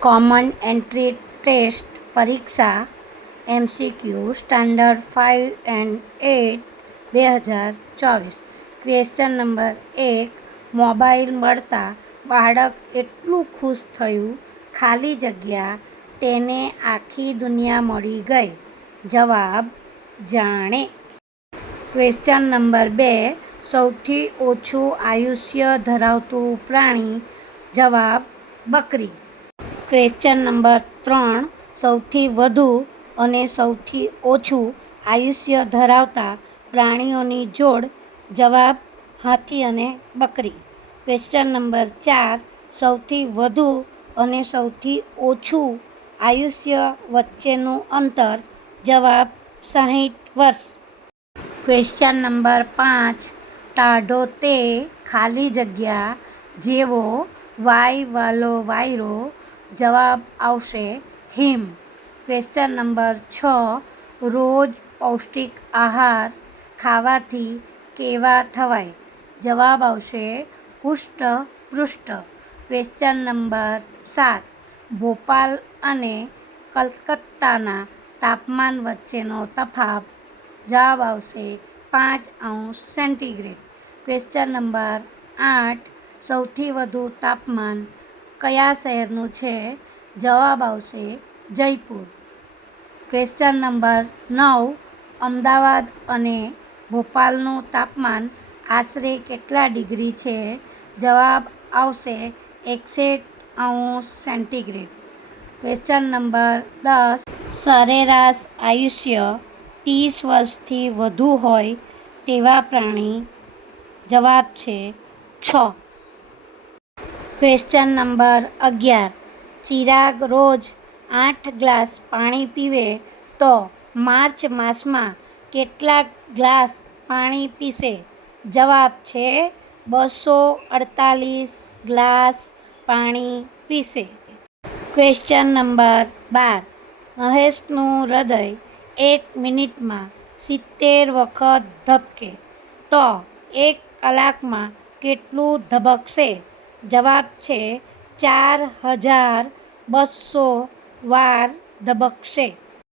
Common entry test પરીક્ષા MCQ standard five and eight બે હજાર ચોવીસ. ક્વેશ્ચન નંબર એક, મોબાઈલ મળતા બાળક એટલું ખુશ થયું, ખાલી જગ્યા તેને આખી દુનિયા મળી ગઈ. જવાબ, જાણે. ક્વેશ્ચન નંબર બે, સૌથી ઓછું આયુષ્ય ધરાવતું પ્રાણી, જવાબ, બકરી. ક્વેશ્ચન નંબર ત્રણ સૌથી વધુ અને સૌથી ઓછું આયુષ્ય ધરાવતા પ્રાણીઓની જોડ, જવાબ, હાથી અને બકરી. ક્વેશ્ચન નંબર ચાર સૌથી વધુ અને સૌથી ઓછું આયુષ્ય વચ્ચેનું અંતર, જવાબ સાઠ વર્ષ. ક્વેશ્ચન નંબર પાંચ ટાઢો તે ખાલી જગ્યા જેવો વાય વાલો વાયરો જવાબ આવશે હિમ. ક્વેશ્ચન નંબર છ. રોજ પૌષ્ટિક આહાર ખાવાથી કેવા થવાય? જવાબ આવશે હુષ્ટ પૃષ્ઠ ક્વેશ્ચન નંબર સાત. ભોપાલ અને કલકત્તાના તાપમાન વચ્ચેનો તફાવત. જવાબ આવશે પાંચ અંશ સેન્ટીગ્રેડ ક્વેશ્ચન નંબર આઠ. સૌથી વધુ તાપમાન કયા શહેરનું છે? જવાબ આવશે જયપુર. ક્વેશ્ચન નંબર નવ, અમદાવાદ અને ભોપાલનું તાપમાન આશરે કેટલા ડિગ્રી છે? જવાબ આવશે એકસઠ અંશ સેન્ટીગ્રેડ. ક્વેશ્ચન નંબર દસ, સરેરાશ આયુષ્ય ત્રીસ વર્ષથી વધુ હોય તેવા પ્રાણી? જવાબ છે છ. ક્વેશ્ચન નંબર અગિયાર. ચિરાગ રોજ આઠ ગ્લાસ પાણી પીવે તો માર્ચ માસમાં કેટલા ગ્લાસ પાણી પીશે? જવાબ છે બસો અડતાલીસ ગ્લાસ પાણી પીશે. ક્વેશ્ચન નંબર બાર. મહેશનું હૃદય એક મિનિટમાં સિત્તેર વખત ધબકે તો એક કલાકમાં કેટલું ધબકશે? જવાબ છે ચાર હજાર બસો વાર ધબકશે